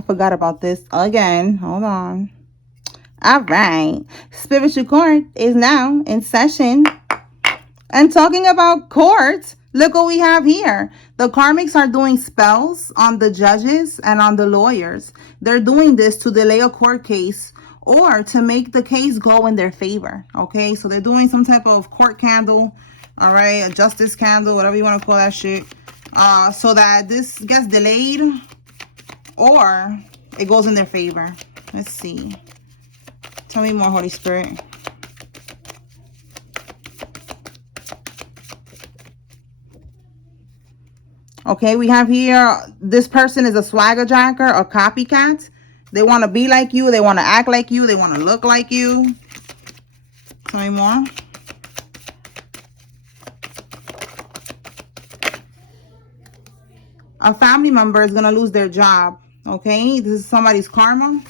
I forgot about this again. Hold on. All right. Spiritual court is now in session. And talking about courts, look what we have here. The karmics are doing spells on the judges and on the lawyers. They're doing this to delay a court case or to make the case go in their favor. Okay, so they're doing some type of court candle, all right, a justice candle, whatever you want to call that shit, so that this gets delayed or it goes in their favor. Let's see. Tell me more, Holy Spirit. Okay, we have here, this person is a swagger jacker, a copycat. They want to be like you. They want to act like you. They want to look like you. Tell me more. A family member is going to lose their job. Okay, this is somebody's karma.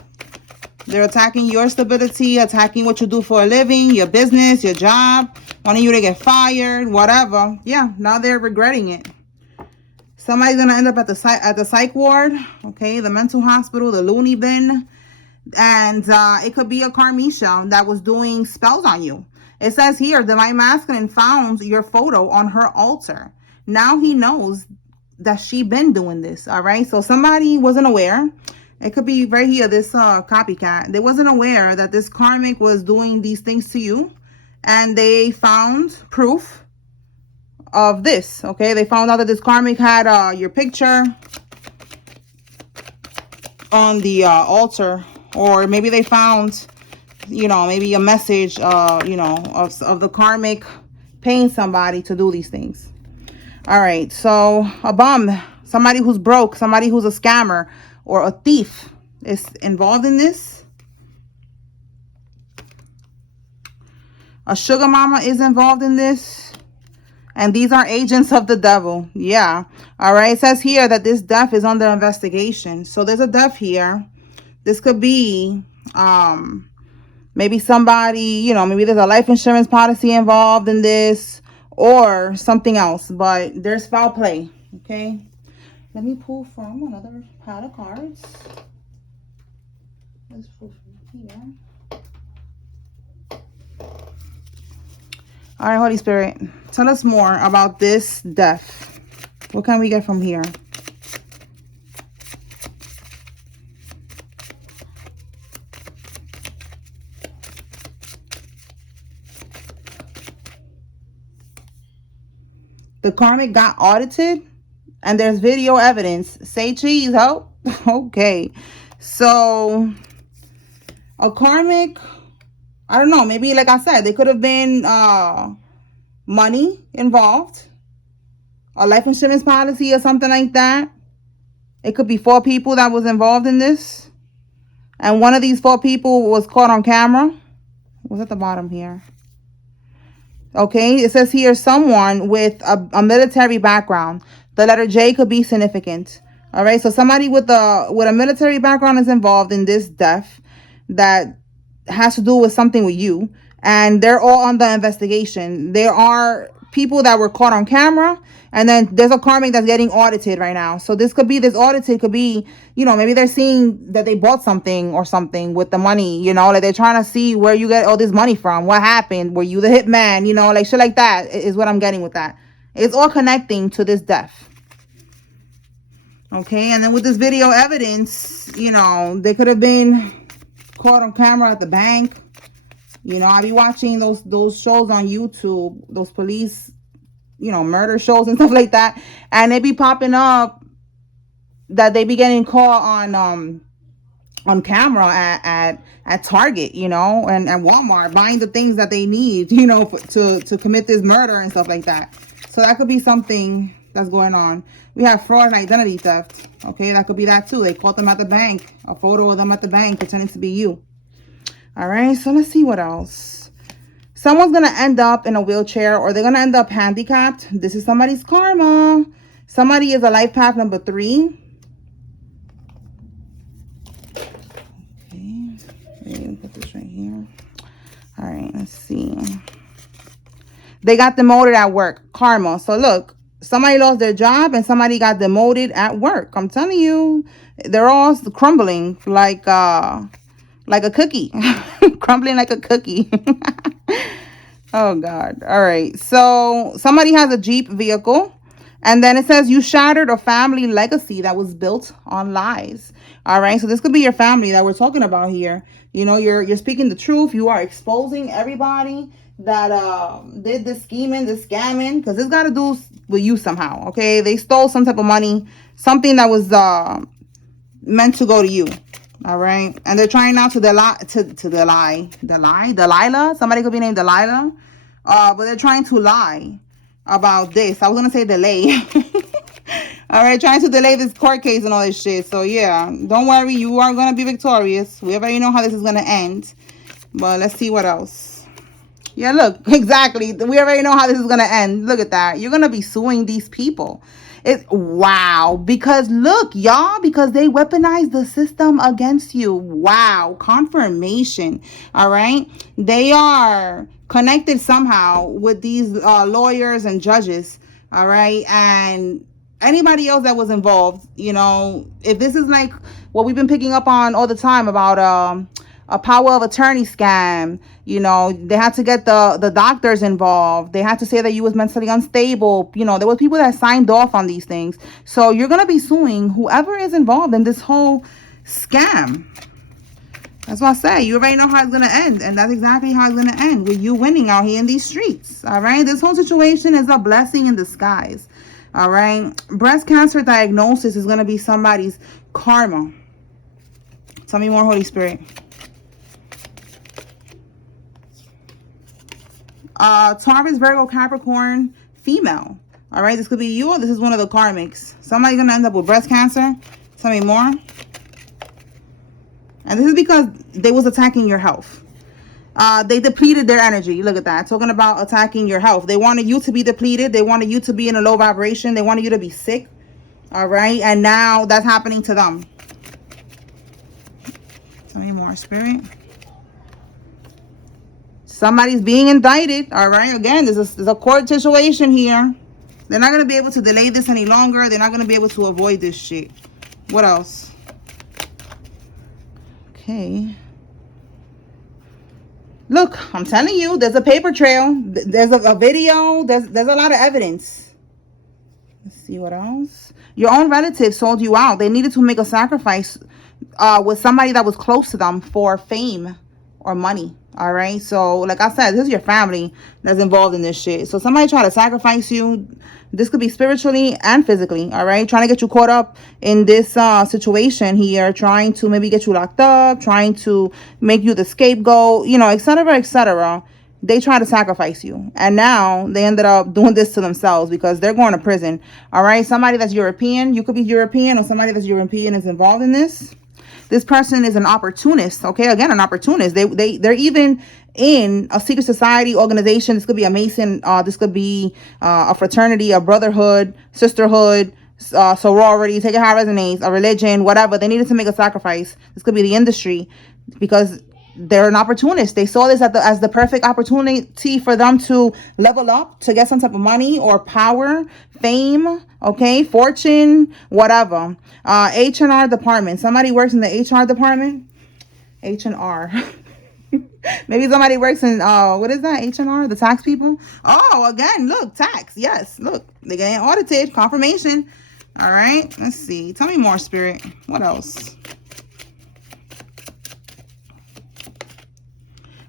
They're attacking your stability, attacking what you do for a living, your business, your job, wanting you to get fired, whatever. Yeah, now they're regretting it. Somebody's going to end up at the psych ward, okay, the mental hospital, the loony bin. And it could be a Karmisha that was doing spells on you. It says here, Divine Masculine found your photo on her altar. Now he knows that she been doing this, all right? So somebody wasn't aware. It could be right here, this copycat. They wasn't aware that this karmic was doing these things to you. And they found proof of this, okay? They found out that this karmic had your picture on the altar. Or maybe they found, you know, maybe a message, you know, of the karmic paying somebody to do these things. All right, so a bum, somebody who's broke, somebody who's a scammer or a thief is involved in this. A sugar mama is involved in this. And these are agents of the devil. Yeah. All right. It says here that this death is under investigation. So there's a death here. This could be maybe somebody, you know, maybe there's a life insurance policy involved in this or something else. But there's foul play. Okay. Let me pull from another pile of cards. Let's pull from here. All right, Holy Spirit, tell us more about this death. What can we get from here? The karmic got audited and there's video evidence. Say cheese, ho. Okay. So a karmic, I don't know, maybe like I said, there could have been money involved, a life insurance policy or something like that. It could be 4 people that was involved in this. And one of these 4 people was caught on camera. What's at the bottom here? Okay, it says here someone with a military background. The letter J could be significant. All right, so somebody with a military background is involved in this death that has to do with something with you, and they're all under investigation. There are people that were caught on camera, and then there's a karmic that's getting audited right now. So this could be, this audited could be, you know, maybe they're seeing that they bought something or something with the money, you know, like they're trying to see where you get all this money from, what happened, were you the hitman, you know, like shit like that is what I'm getting with that. It's all connecting to this death. Okay, and then with this video evidence, you know, they could have been caught on camera at the bank. You know, I be watching those shows on YouTube, those police, you know, murder shows and stuff like that, and they be popping up that they be getting caught on camera at Target, you know, and Walmart, buying the things that they need, you know, to commit this murder and stuff like that. So that could be something that's going on. We have fraud and identity theft. Okay, that could be that too. They caught them at the bank, a photo of them at the bank pretending to be you. All right, so let's see what else. Someone's going to end up in a wheelchair, or they're going to end up handicapped. This is somebody's karma. Somebody is a life path number 3. Okay, let me put this right here. All right, let's see. They got demoted at work. Karma. So look, Somebody lost their job and somebody got demoted at work. I'm telling you, they're all crumbling like a cookie. Crumbling like a cookie. Oh God. All right. So somebody has a Jeep vehicle. And then it says you shattered a family legacy that was built on lies. All right. So this could be your family that we're talking about here. You know, you're speaking the truth. You are exposing everybody that did this scheming, this scamming, because it's got to do with you somehow. Okay. They stole some type of money, something that was meant to go to you. All right. And they're trying now to Delilah. Somebody could be named Delilah. But they're trying to lie about this. I was gonna say delay. All right, trying to delay this court case and all this shit. So yeah, don't worry, you are gonna be victorious. We already know how this is gonna end. But let's see what else. Yeah, look, exactly. We already know how this is gonna end. Look at that. You're gonna be suing these people. It's wow. Because look, y'all, because they weaponized the system against you. Wow. Confirmation. All right. They are connected somehow with these lawyers and judges. All right. And anybody else that was involved, you know, if this is like what we've been picking up on all the time about a power of attorney scam, you know, they had to get the doctors involved. They had to say that you was mentally unstable. You know, there were people that signed off on these things. So you're going to be suing whoever is involved in this whole scam. That's what I say. You already know how it's going to end. And that's exactly how it's going to end, with you winning out here in these streets. All right. This whole situation is a blessing in disguise. All right. Breast cancer diagnosis is going to be somebody's karma. Tell me more, Holy Spirit. Taurus, Virgo, Capricorn, female. All right. This could be you, or this is one of the karmics. Somebody's going to end up with breast cancer. Tell me more. And this is because they was attacking your health. They depleted their energy. Look at that. Talking about attacking your health. They wanted you to be depleted. They wanted you to be in a low vibration. They wanted you to be sick. All right. And now that's happening to them. Tell me more, Spirit. Somebody's being indicted. All right. Again, there's a court situation here. They're not going to be able to delay this any longer. They're not going to be able to avoid this shit. What else? Okay. Look, I'm telling you, there's a paper trail. There's a video. There's a lot of evidence. Let's see what else. Your own relatives sold you out. They needed to make a sacrifice with somebody that was close to them for fame or money. All right. So like I said, this is your family that's involved in this shit. So somebody try to sacrifice you. This could be spiritually and physically. All right. Trying to get you caught up in this situation here. Trying to maybe get you locked up. Trying to make you the scapegoat. You know, etc., etc. They try to sacrifice you. And now they ended up doing this to themselves because they're going to prison. All right. Somebody that's European. You could be European, or somebody that's European is involved in this. This person is an opportunist. Okay, again, an opportunist. They're even in a secret society organization. This could be a Mason. This could be a fraternity, a brotherhood, sisterhood, sorority. Take it how it resonates. A religion, whatever. They needed to make a sacrifice. This could be the industry because they're an opportunist. They saw this as the perfect opportunity for them to level up, to get some type of money or power, fame, okay, fortune, whatever. H&R department. Somebody works in the HR department. H&R. Maybe somebody works in what is that? H&R, the tax people. Oh, again, look, tax. Yes, look, they're getting audited. Confirmation. All right, let's see. Tell me more, Spirit. What else?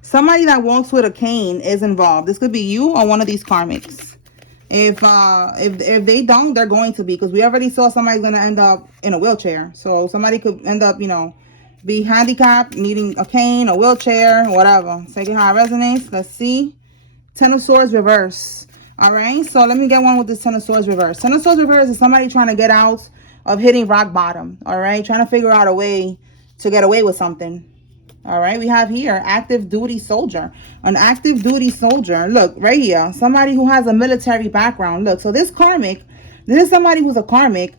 Somebody that walks with a cane is involved. This could be you or one of these karmics. If they don't, they're going to be, because we already saw somebody's going to end up in a wheelchair. So somebody could end up, you know, be handicapped, needing a cane, a wheelchair, whatever. Take it how it resonates. Let's see. Ten of Swords reverse. All right. So let me get one with this Ten of Swords reverse. Ten of Swords reverse is somebody trying to get out of hitting rock bottom. All right. Trying to figure out a way to get away with something. All right, we have here active duty soldier. An active duty soldier. Look, right here. Somebody who has a military background. Look, so this is somebody who's a karmic.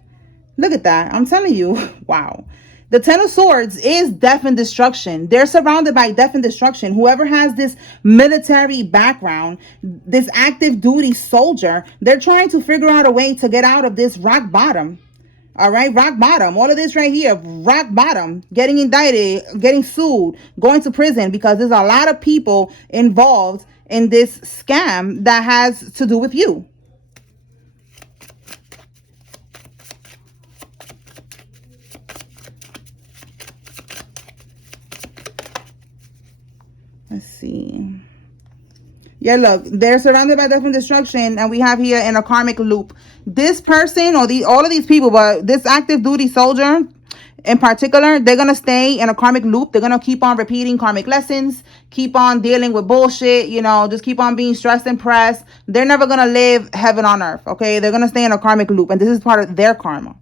Look at that. I'm telling you. Wow. The Ten of Swords is death and destruction. They're surrounded by death and destruction. Whoever has this military background, this active duty soldier, they're trying to figure out a way to get out of this rock bottom. All right, rock bottom. All of this right here, rock bottom. Getting indicted, getting sued, going to prison, because there's a lot of people involved in this scam that has to do with you. Let's see. Yeah, look, they're surrounded by death and destruction, and we have here in a karmic loop. This person, or all of these people, but this active duty soldier in particular, they're gonna stay in a karmic loop. They're gonna keep on repeating karmic lessons, keep on dealing with bullshit, just keep on being stressed and pressed. They're never gonna live heaven on earth, okay? They're gonna stay in a karmic loop, and this is part of their karma.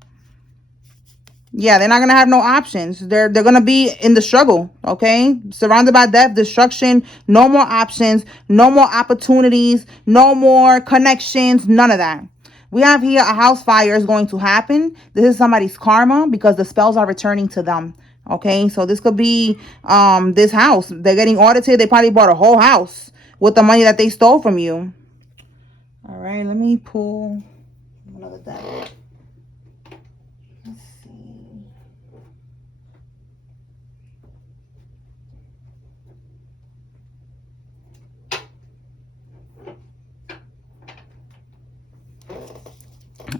Yeah, they're not gonna have no options. They're gonna be in the struggle, okay? Surrounded by death, destruction, no more options, no more opportunities, no more connections, none of that. We have here a house fire is going to happen. This is somebody's karma because the spells are returning to them. Okay, so this could be this house. They're getting audited. They probably bought a whole house with the money that they stole from you. All right, let me pull another deck. Let's see.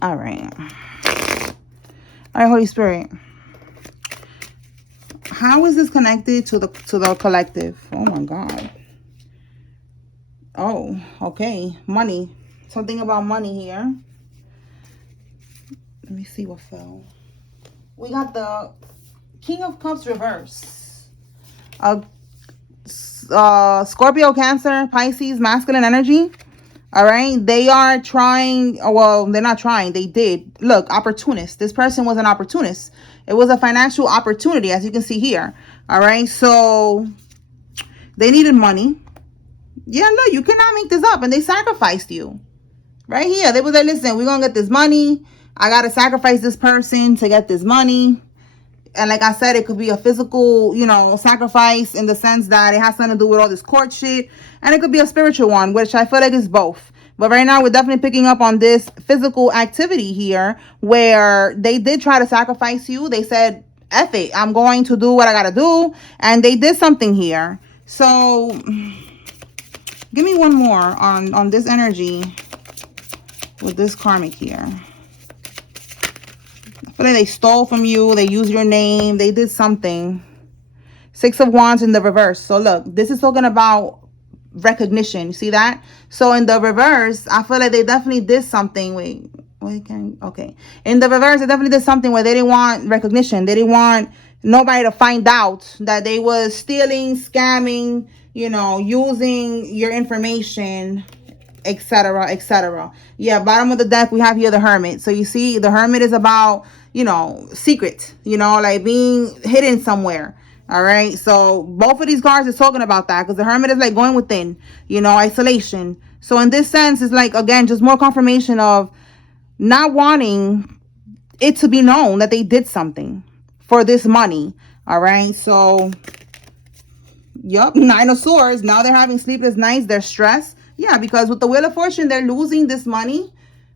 All right. All right, Holy Spirit. How is this connected to the collective? Oh my God. Oh, okay. Money. Something about money here. Let me see what fell. We got the King of Cups reverse. Scorpio, Cancer, Pisces, masculine energy. All right, they are trying. Well, they're not trying. They did. Look, opportunist. This person was an opportunist. It was a financial opportunity, as you can see here. All right, so they needed money. Yeah, look, you cannot make this up, and they sacrificed you. Right here, they was like, listen, we're gonna get this money. I gotta sacrifice this person to get this money. And like I said, it could be a physical, sacrifice in the sense that it has something to do with all this court shit. And it could be a spiritual one, which I feel like is both. But right now, we're definitely picking up on this physical activity here where they did try to sacrifice you. They said, F it, I'm going to do what I gotta do. And they did something here. So, give me one more on this energy with this karmic here. I feel like they stole from you. They used your name. They did something. Six of Wands in the reverse. So look, this is talking about recognition. You see that? So in the reverse, I feel like they definitely did something. Okay. In the reverse, they definitely did something where they didn't want recognition. They didn't want nobody to find out that they was stealing, scamming, using your information, etc., etc. Yeah, bottom of the deck, we have here the Hermit. So you see, the Hermit is about, secret, like being hidden somewhere. All right, so both of these cards is talking about that, because the Hermit is like going within, isolation. So in this sense, it's like, again, just more confirmation of not wanting it to be known that they did something for this money. All right, so yep, Nine of Swords. Now they're having sleepless nights. They're stressed. Yeah, because with the Wheel of Fortune, they're losing this money.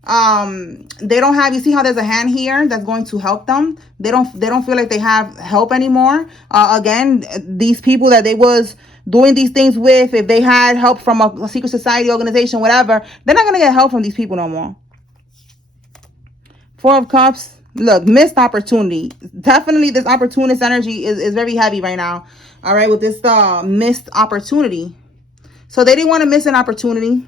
They don't have, you see how there's a hand here that's going to help them. They don't feel like they have help anymore. Again, these people that they was doing these things with, if they had help from a secret society organization, whatever, they're not going to get help from these people no more. Four of Cups. Look, missed opportunity. Definitely this opportunist energy is very heavy right now. All right, with this missed opportunity. So they didn't want to miss an opportunity.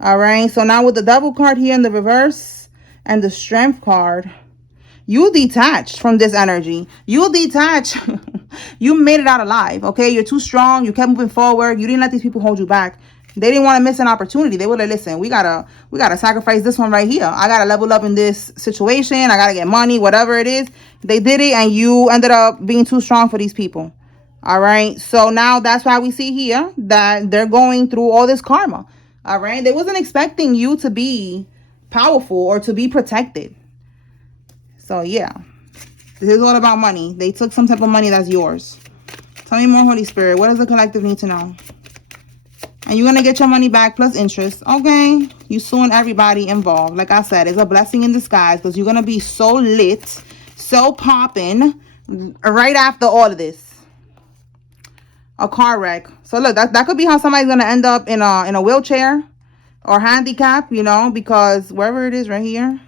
All right, so now with the Devil card here in the reverse and the Strength card, you detached from this energy. You detach. You made it out alive, okay? You're too strong. You kept moving forward. You didn't let these people hold you back. They didn't want to miss an opportunity. They were like, listen, we gotta sacrifice this one right here. I gotta level up in this situation. I gotta get money, whatever it is. They did it, and you ended up being too strong for these people. All right, so now that's why we see here that they're going through all this karma. All right, they wasn't expecting you to be powerful or to be protected. So yeah, This is all about money. They took some type of money that's yours. Tell me more, Holy Spirit. What does the collective need to know? And you're going to get your money back plus interest. Okay. You suing everybody involved. Like I said, it's a blessing in disguise because you're going to be so lit, so popping right after all of this. A car wreck. So look, that could be how somebody's going to end up in a wheelchair or handicap, you know, because wherever it is right here.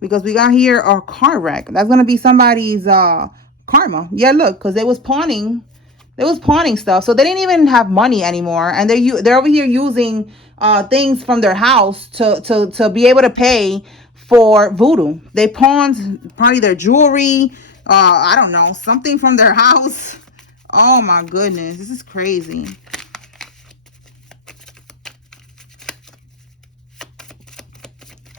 Because we got here a car wreck. That's going to be somebody's karma. Yeah, look, because they was pawning stuff, so they didn't even have money anymore, and they're over here using things from their house to be able to pay for voodoo. They pawned probably their jewelry, I don't know, something from their house. Oh my goodness, this is crazy.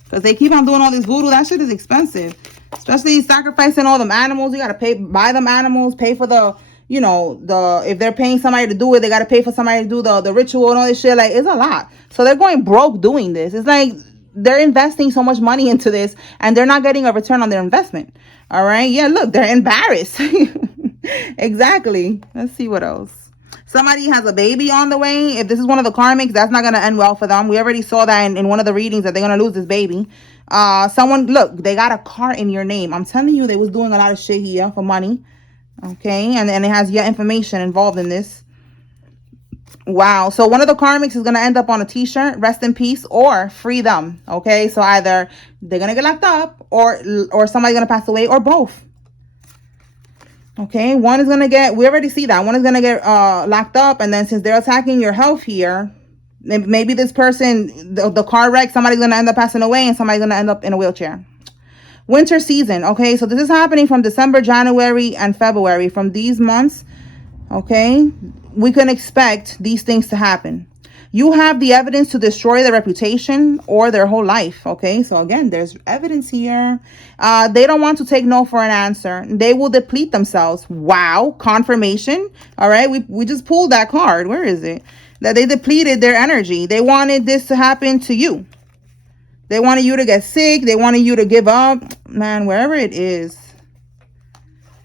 Because they keep on doing all this voodoo. That shit is expensive, especially sacrificing all them animals. You got to buy them animals, pay for the, you know, if they're paying somebody to do it, they got to pay for somebody to do the ritual and all this shit. Like, it's a lot. So they're going broke doing this. It's like they're investing so much money into this and they're not getting a return on their investment. All right. Yeah, look, they're embarrassed. Exactly. Let's see what else. Somebody has a baby on the way. If this is one of the karmics, that's not going to end well for them. We already saw that in one of the readings that they're going to lose this baby. Someone, look, they got a car in your name. I'm telling you, they was doing a lot of shit here for money. Okay, and it has your information involved in this. Wow. So one of the karmics is going to end up on a t-shirt, rest in peace, or free them. Okay, so either they're going to get locked up or somebody's going to pass away, or both. Okay, one is going to get, we already see that. One is going to get locked up, and then since they're attacking your health here, maybe this person, the car wreck, somebody's going to end up passing away and somebody's going to end up in a wheelchair. Winter season, okay, so this is happening from December, January, and February. From these months, okay, we can expect these things to happen. You have the evidence to destroy their reputation or their whole life, okay? So again, there's evidence here. They don't want to take no for an answer. They will deplete themselves. Wow, confirmation. All right, we just pulled that card. Where is it? That they depleted their energy. They wanted this to happen to you. They wanted you to get sick. They wanted you to give up. Man, wherever it is.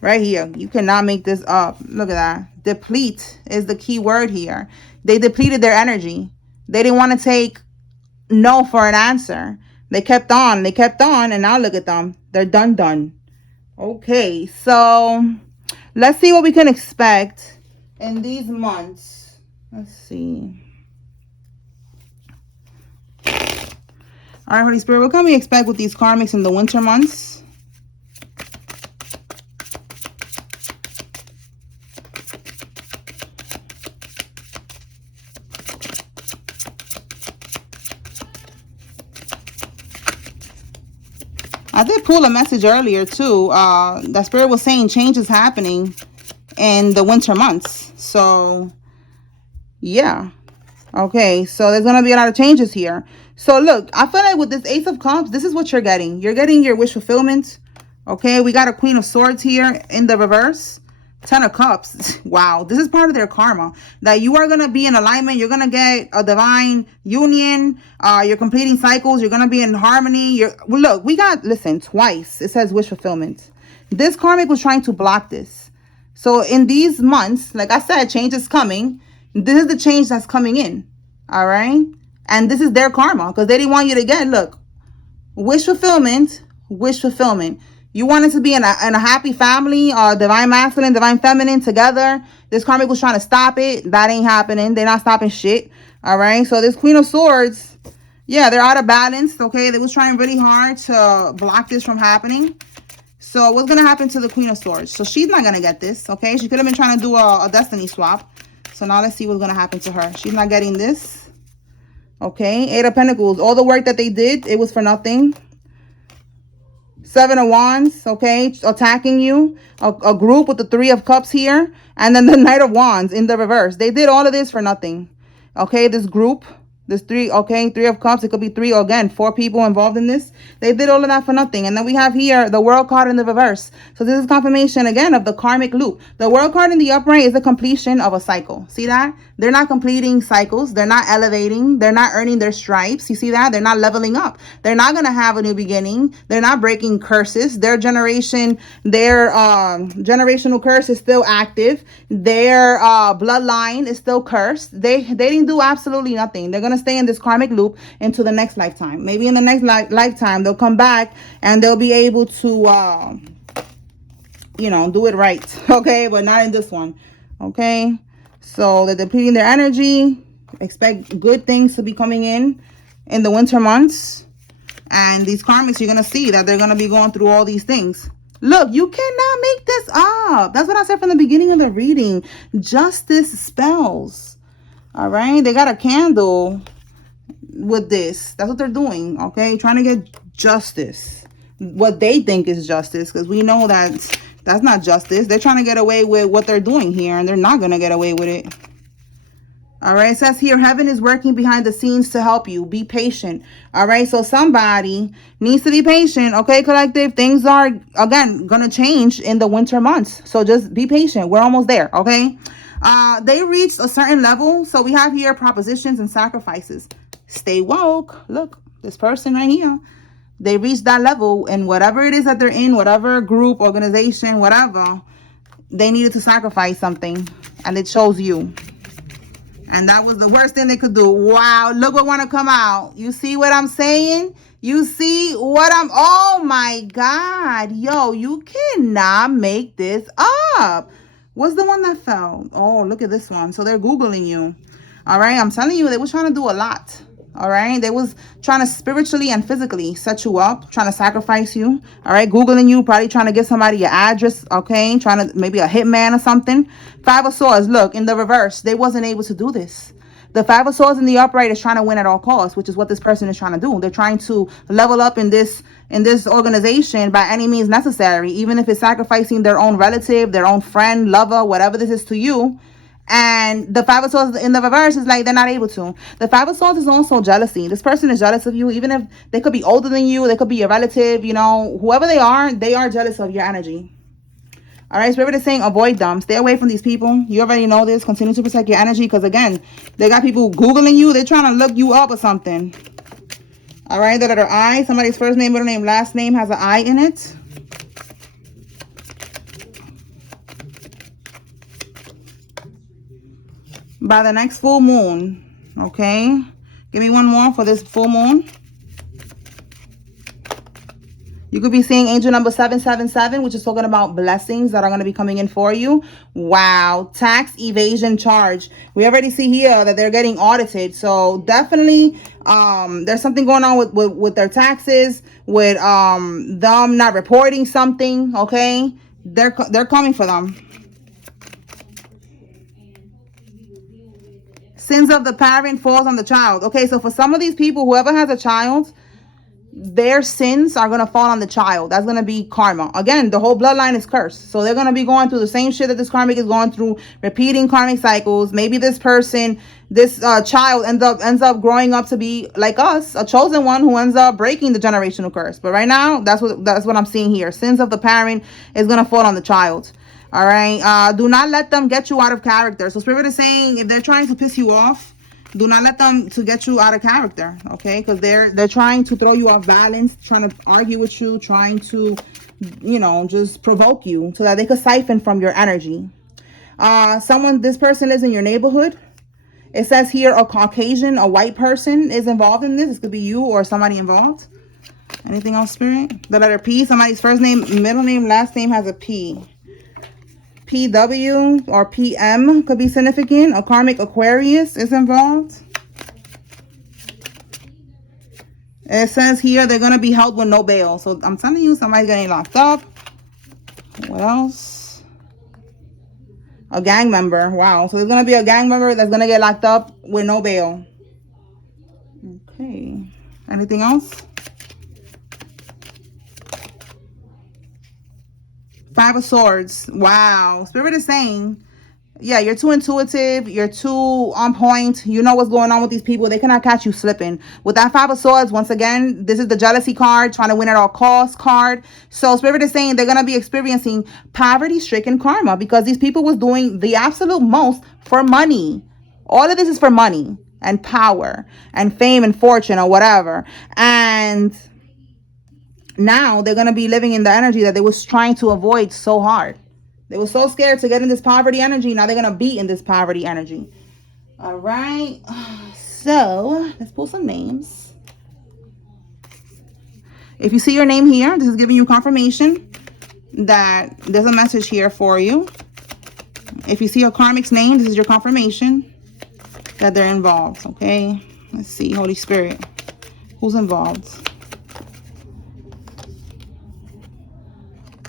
Right here. You cannot make this up. Look at that. Deplete is the key word here. They depleted their energy. They didn't want to take no for an answer. They kept on. They kept on. And now look at them. They're done. Okay. So let's see what we can expect in these months. Let's see. All right, Holy Spirit, what can we expect with these karmics in the winter months? I did pull a message earlier too. That Spirit was saying change is happening in the winter months. So, yeah. Okay, so there's going to be a lot of changes here. So, look, I feel like with this Ace of Cups, this is what you're getting. You're getting your wish fulfillment. Okay, we got a Queen of Swords here in the reverse. 10 of Cups. Wow, this is part of their karma. That you are going to be in alignment. You're going to get a divine union. You're completing cycles. You're going to be in harmony. Well, look, we got, listen, twice. It says wish fulfillment. This karmic was trying to block this. So in these months, like I said, change is coming. This is the change that's coming in. All right. And this is their karma because they didn't want you to get, look, wish fulfillment, wish fulfillment. You wanted to be in a happy family, divine masculine, divine feminine together. This karmic was trying to stop it. That ain't happening. They're not stopping shit. All right. So this Queen of Swords, yeah, they're out of balance. Okay. They was trying really hard to block this from happening. So what's going to happen to the Queen of Swords? So she's not going to get this. Okay. She could have been trying to do a destiny swap. So now let's see what's going to happen to her. She's not getting this. Okay. 8 of Pentacles. All the work that they did, it was for nothing. 7 of Wands, okay, attacking you. A group with the 3 of Cups here. And then the Knight of Wands in the reverse. They did all of this for nothing. Okay, this group. There's three, okay, three of cups. It could be three, or again, four people involved in this. They did all of that for nothing. And then we have here the world card in the reverse. So this is confirmation again of the karmic loop. The world card in the upright is the completion of a cycle. See that? They're not completing cycles. They're not elevating. They're not earning their stripes. You see that? They're not leveling up. They're not going to have a new beginning. They're not breaking curses. Their generation, their generational curse is still active. Their bloodline is still cursed. They didn't do absolutely nothing. They're going to stay in this karmic loop into the next lifetime. Maybe in the next lifetime, they'll come back and they'll be able to, you know, do it right. Okay, but not in this one. Okay, so they're depleting their energy. Expect good things to be coming in the winter months. And these karmics, you're going to see that they're going to be going through all these things. Look, you cannot make this up. That's what I said from the beginning of the reading. Justice spells. All right, they got a candle with this. That's what they're doing. Okay, trying to get justice, what they think is justice, because we know that that's not justice. They're trying to get away with what they're doing here, and they're not going to get away with it. All right, it says here, heaven is working behind the scenes to help you. Be patient. All right, so somebody needs to be patient. Okay, collective, things are, again, going to change in the winter months. So just be patient. We're almost there, okay? They reached a certain level. So we have here propositions and sacrifices. Stay woke. Look, this person right here. They reached that level, and whatever it is that they're in, whatever group, organization, whatever, they needed to sacrifice something, and it chose you. And that was the worst thing they could do. Wow, look what want to come out. You see what I'm saying? You see what I'm... Oh, my God. Yo, you cannot make this up. What's the one that fell? Oh, look at this one. So they're Googling you. All right, I'm telling you, they were trying to do a lot. All right, they was trying to spiritually and physically set you up, trying to sacrifice you. All right, Googling you, probably trying to get somebody your address. Okay, trying to maybe a hitman or something. Five of Swords, look, in the reverse, they wasn't able to do this. The Five of Swords in the upright is trying to win at all costs, which is what this person is trying to do. They're trying to level up in this organization by any means necessary, even if it's sacrificing their own relative, their own friend, lover, whatever this is to you. And the Five of Swords in the reverse is like they're not able to. The Five of Swords is also jealousy. This person is jealous of you, even if they could be older than you, they could be your relative, you know, whoever they are jealous of your energy. All right, Spirit is saying avoid them. Stay away from these people. You already know this. Continue to protect your energy, because again, they got people Googling you. They're trying to look you up or something. All right, the letter I. Somebody's first name, middle name, last name has an I in it. By the next full moon. Okay, give me one more for this full moon. You could be seeing angel number 777, which is talking about blessings that are going to be coming in for you. Wow. Tax evasion charge. We already see here that they're getting audited. So definitely there's something going on with their taxes, with them not reporting something. Okay. They're coming for them. Sins of the parent falls on the child. Okay. So for some of these people, whoever has a child, their sins are going to fall on the child. That's going to be karma. Again, the whole bloodline is cursed. So they're going to be going through the same shit that this karmic is going through, repeating karmic cycles. Maybe this person, this child ends up growing up to be like us, a chosen one who ends up breaking the generational curse. But right now, that's what I'm seeing here. Sins of the parent is going to fall on the child. All right. Do not let them get you out of character. So Spirit is saying, if they're trying to piss you off, do not let them to get you out of character, okay? Because they're trying to throw you off balance, trying to argue with you, trying to, you know, just provoke you so that they could siphon from your energy. This person lives in your neighborhood. It says here a Caucasian, a white person is involved in this. This could be you or somebody involved. Anything else, Spirit? The letter P, somebody's first name, middle name, last name has a P. PW or PM could be significant. A karmic Aquarius is involved. It says here they're going to be held with no bail. So I'm telling you, somebody's getting locked up. What else? A gang member. Wow. So there's going to be a gang member that's going to get locked up with no bail. Okay. Anything else? Five of Swords. Wow. Spirit is saying Yeah, you're too intuitive. You're too on point. You know what's going on with these people. They cannot catch you slipping. With that Five of Swords, once again, this is the jealousy card, trying to win at all costs card. So Spirit is saying they're going to be experiencing poverty-stricken karma because these people was doing the absolute most for money. All of this is for money and power and fame and fortune or whatever. And now they're going to be living in the energy that they was trying to avoid so hard. They were so scared to get in this poverty energy. Now they're going to be in this poverty energy. All right. So let's pull some names. If you see your name here, this is giving you confirmation that there's a message here for you. If you see your karmic's name, this is your confirmation that they're involved. Okay. Let's see. Holy Spirit. Who's involved?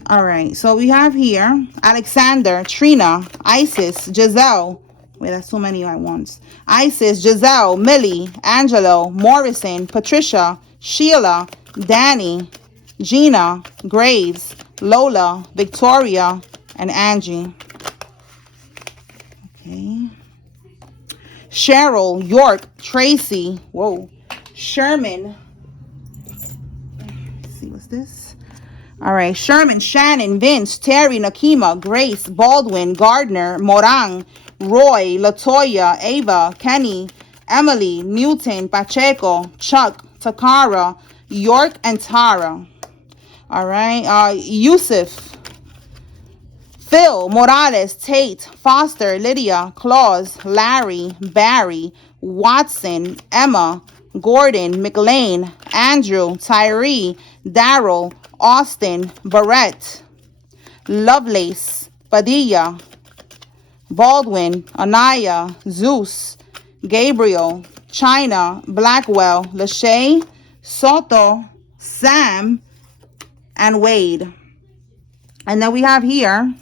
All right, so we have here Alexander, Trina, Isis, Giselle. Wait, that's so many at once. Isis, Giselle, Millie, Angelo, Morrison, Patricia, Sheila, Danny, Gina, Graves, Lola, Victoria, and Angie. Okay. Cheryl, York, Tracy, whoa, Sherman. Let's see, what's this? All right, Sherman, Shannon, Vince, Terry, Nakima, Grace, Baldwin, Gardner, Morang, Roy, Latoya, Ava, Kenny, Emily, Newton, Pacheco, Chuck, Takara, York, and Tara. All right, Yusuf, Phil, Morales, Tate, Foster, Lydia, Claus, Larry, Barry, Watson, Emma, Gordon, McLean, Andrew, Tyree, Daryl, Austin, Barrett, Lovelace, Padilla, Baldwin, Anaya, Zeus, Gabriel, China, Blackwell, Lachey, Soto, Sam, and Wade. And then we have here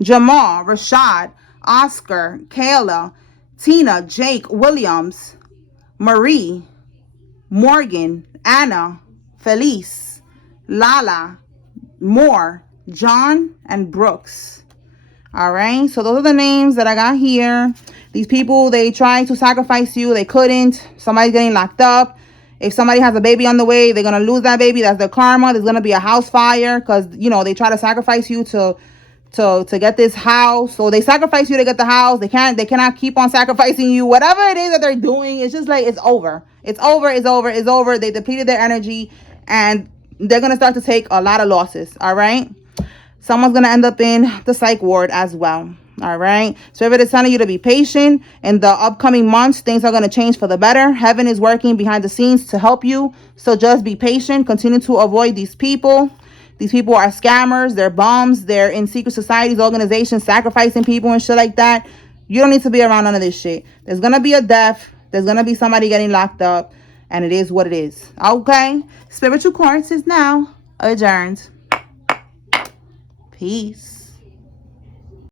Jamal, Rashad, Oscar, Kayla, Tina, Jake, Williams, Marie, Morgan, Anna, Felice, Lala, Moore, John, and Brooks. All right, so those are the names that I got here. These people, they tried to sacrifice you. They couldn't. Somebody's getting locked up. If somebody has a baby on the way, they're going to lose that baby. That's their karma. There's going to be a house fire because, you know, they try to sacrifice you to get this house. So they sacrifice you to get the house. They cannot keep on sacrificing you. Whatever it is that they're doing, it's just like, it's over. It's over. It's over. It's over. They depleted their energy and they're going to start to take a lot of losses. All right. Someone's going to end up in the psych ward as well. All right. So if it is telling you to be patient in the upcoming months, things are going to change for the better. Heaven is working behind the scenes to help you. So just be patient. Continue to avoid these people. These people are scammers. They're bums. They're in secret societies, organizations, sacrificing people and shit like that. You don't need to be around none of this shit. There's going to be a death. There's going to be somebody getting locked up. And it is what it is. Okay. Spiritual Quartz is now adjourned. Peace.